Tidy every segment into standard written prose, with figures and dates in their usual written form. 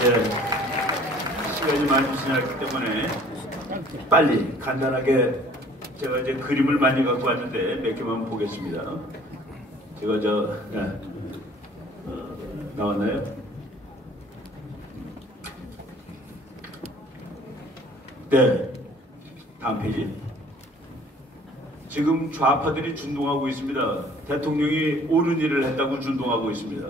예, 시간이 많이 지났기 때문에 빨리 간단하게 제가 이제 그림을 많이 갖고 왔는데 몇 개만 보겠습니다. 제가 나왔나요? 네, 다음 페이지. 지금 좌파들이 준동하고 있습니다. 대통령이 옳은 일을 했다고 준동하고 있습니다.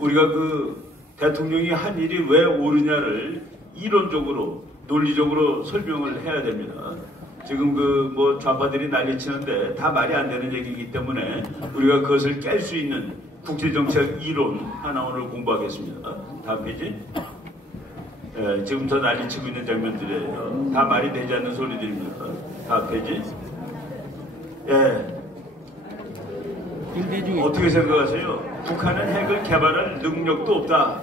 우리가 그 대통령이 한 일이 왜 옳으냐를 이론적으로 논리적으로 설명을 해야 됩니다. 지금 그 좌파들이 난리치는데 다 말이 안 되는 얘기이기 때문에 우리가 그것을 깰 수 있는 국제정책 이론 하나 오늘 공부하겠습니다. 다음 페이지. 예, 지금 저 난리치고 있는 장면들이에요. 다 말이 되지 않는 소리들입니다. 다음 페이지. 예. 어떻게 생각하세요? 북한은 핵을 개발할 능력도 없다.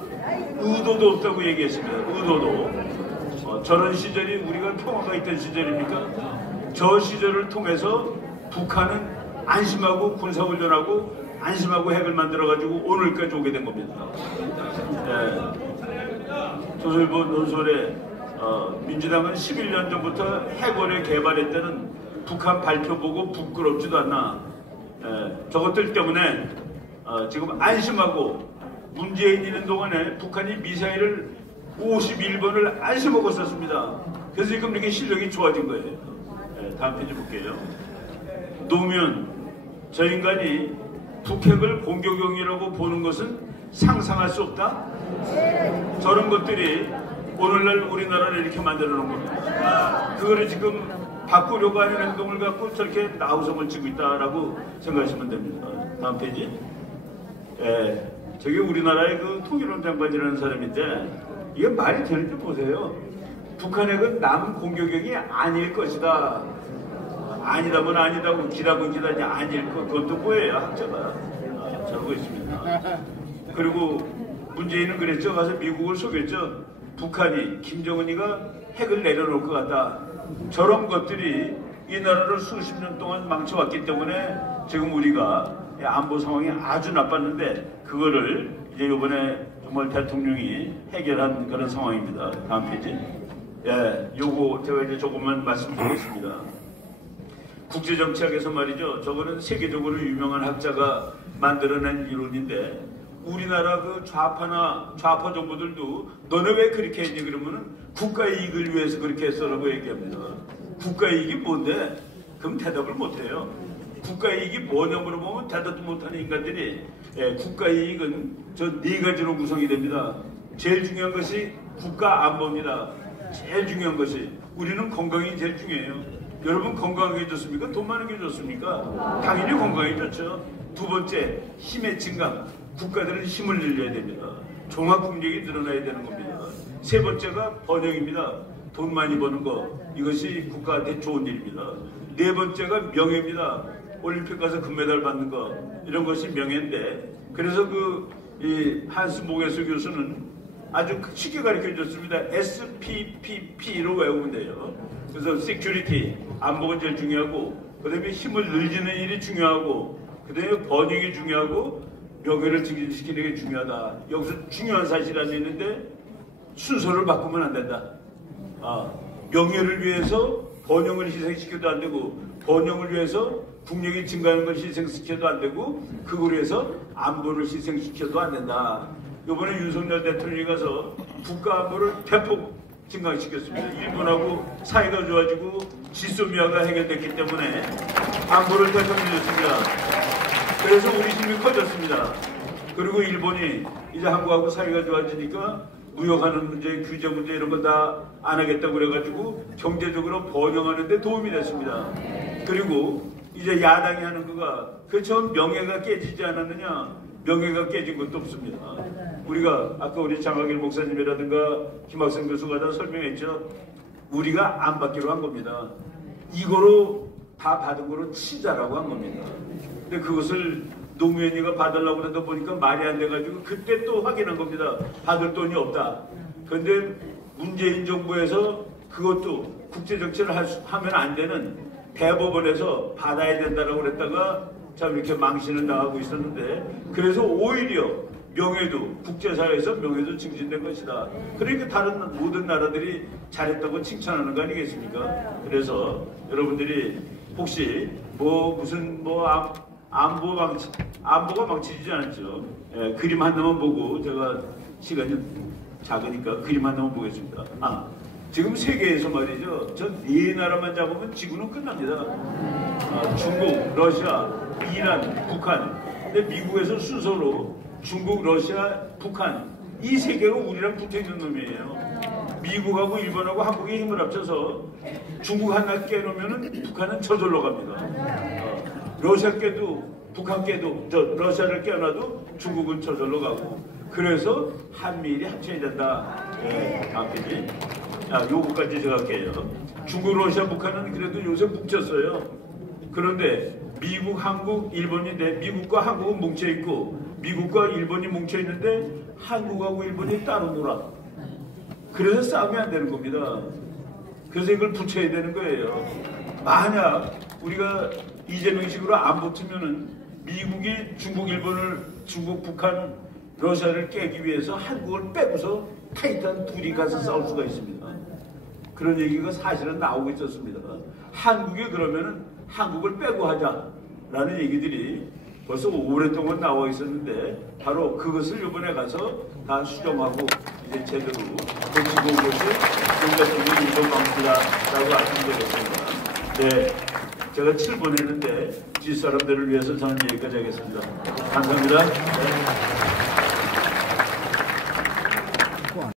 의도도 없다고 얘기했습니다. 의도도. 저런 시절이 우리가 평화가 있던 시절입니까? 저 시절을 통해서 북한은 안심하고 군사훈련하고 안심하고 핵을 만들어가지고 오늘까지 오게 된 겁니다. 예. 조선일보 논설에 민주당은 11년 전부터 핵원을 개발했다는 북한 발표 보고 부끄럽지도 않나. 저것들 때문에 지금 안심하고 문재인 있는 동안에 북한이 미사일을 51번을 안심하고 썼습니다. 그래서 지금 이렇게 실력이 좋아진 거예요. 다음 페이지 볼게요. 노무현, 저 인간이 북핵을 공격용이라고 보는 것은 상상할 수 없다. 저런 것들이 오늘날 우리나라를 이렇게 만들어 놓은 겁니다. 그거를 지금 바꾸려고 하는 행동을 갖고 저렇게 나우성을 치고 있다라고 생각하시면 됩니다. 다음 페이지. 저게 우리나라의 그 통일원 장관이라는 사람인데 이게 말이 되는지 보세요. 북한 핵은 남 공격용이 아닐 것이다. 아니다면 아니다고 기다면 기다니 아닐 것. 그것도 뭐예요? 학자가 저러고 있습니다. 그리고 문재인은 그랬죠. 가서 미국을 속였죠. 북한이 김정은이가 핵을 내려놓을 것 같다. 저런 것들이 이 나라를 수십 년 동안 망쳐왔기 때문에 지금 우리가 안보 상황이 아주 나빴는데 그거를 이제 이번에 정말 대통령이 해결한 그런 상황입니다. 다음 페이지. 요거 제가 이제 조금만 말씀드리겠습니다. 국제정치학에서 말이죠. 저거는 세계적으로 유명한 학자가 만들어낸 이론인데 우리나라 그 좌파 정부들도 너네 왜 그렇게 했니? 그러면은 국가 이익을 위해서 그렇게 했어라고 얘기합니다. 국가 이익이 뭔데? 그럼 대답을 못해요. 국가 이익이 뭐냐 물어보면 대답도 못하는 인간들이 국가 이익은 저 네 가지로 구성이 됩니다. 제일 중요한 것이 국가 안보입니다. 제일 중요한 것이 우리는 건강이 제일 중요해요. 여러분 건강하게 좋습니까? 돈 많은 게 좋습니까? 당연히 건강이 좋죠. 두 번째 힘의 증강. 국가들은 힘을 늘려야 됩니다. 종합국력이 늘어나야 되는 겁니다. 세 번째가 번영입니다. 돈 많이 버는 거. 이것이 국가한테 좋은 일입니다. 네 번째가 명예입니다. 올림픽 가서 금메달 받는 거. 이런 것이 명예인데 그래서 이 한스 모게스 교수는 아주 쉽게 가르쳐 줬습니다. SPPP로 외우면 돼요. 그래서 security, 안보가 제일 중요하고 그 다음에 힘을 늘리는 일이 중요하고 그 다음에 번영이 중요하고 명예를 증진시키는 게 중요하다. 여기서 중요한 사실이 하나 있는데 순서를 바꾸면 안 된다. 명예를 위해서 번영을 희생시켜도 안 되고 번영을 위해서 국력이 증가하는 걸 희생시켜도 안 되고 그걸 위해서 안보를 희생시켜도 안 된다. 이번에 윤석열 대통령이 가서 국가 안보를 대폭 증강시켰습니다. 일본하고 사이가 좋아지고 지소미아가 해결됐기 때문에 안보를 대폭 늘렸습니다. 그래서 우리 힘이 커졌습니다. 그리고 일본이 이제 한국하고 사이가 좋아지니까 무역하는 문제, 규제 문제 이런 거 다 안 하겠다고 그래가지고 경제적으로 번영하는 데 도움이 됐습니다. 그리고 이제 야당이 하는 거가 그처럼 명예가 깨지지 않았느냐? 명예가 깨진 것도 없습니다. 우리가 아까 우리 장학일 목사님이라든가 김학성 교수가 다 설명했죠. 우리가 안 받기로 한 겁니다. 이거로 다 받은 거로 치자라고 한 겁니다. 근데 그것을 노무현이가 받으려고 그러다 보니까 말이 안 돼가지고 그때 또 확인한 겁니다. 받을 돈이 없다. 그런데 문재인 정부에서 그것도 국제정치를 하면 안 되는 대법원에서 받아야 된다라고 그랬다가 참 이렇게 망신을 당하고 있었는데 그래서 오히려 명예도 국제사회에서 명예도 증진된 것이다. 그러니까 다른 모든 나라들이 잘했다고 칭찬하는 거 아니겠습니까? 그래서 여러분들이 혹시 뭐 무슨 뭐 안보가 망치지 않았죠. 예, 그림 하나만 보고 제가 시간이 작으니까 그림 하나만 보겠습니다. 지금 세계에서 말이죠. 전 네 나라만 잡으면 지구는 끝납니다. 중국, 러시아, 이란, 북한. 근데 미국에서 순서로 중국, 러시아, 북한 이 세 개가 우리랑 붙어있는 놈이에요. 미국하고 일본하고 한국이 힘을 합쳐서 중국 하나 깨놓으면 북한은 저절로 갑니다. 러시아 깨도 북한 깨도 러시아를 깨어나도 중국은 저절로 가고 그래서 한미일이 합쳐야 된다. 앞이지. 자, 요거까지 제가 할게요. 중국, 러시아, 북한은 그래도 요새 뭉쳤어요. 그런데 미국, 한국, 일본인데 미국과 한국은 뭉쳐있고 미국과 일본이 뭉쳐있는데 한국하고 일본이 따로 놀아. 그래서 싸움이 안 되는 겁니다. 그래서 이걸 붙여야 되는 거예요. 만약 우리가 이재명식으로 안 붙으면은 미국이 중국, 일본을, 중국, 북한, 러시아를 깨기 위해서 한국을 빼고서 타이탄 둘이 가서 싸울 수가 있습니다. 그런 얘기가 사실은 나오고 있었습니다. 한국이 그러면은 한국을 빼고 하자라는 얘기들이 벌써 오랫동안 나와 있었는데 바로 그것을 이번에 가서 다 수정하고 이제 제대로 고치고 온 것이 대통령 이번 방식이다라고 말씀드렸습니다. 네, 제가 7번 했는데 뒷사람들을 위해서 저는 여기까지 하겠습니다. 감사합니다. 네.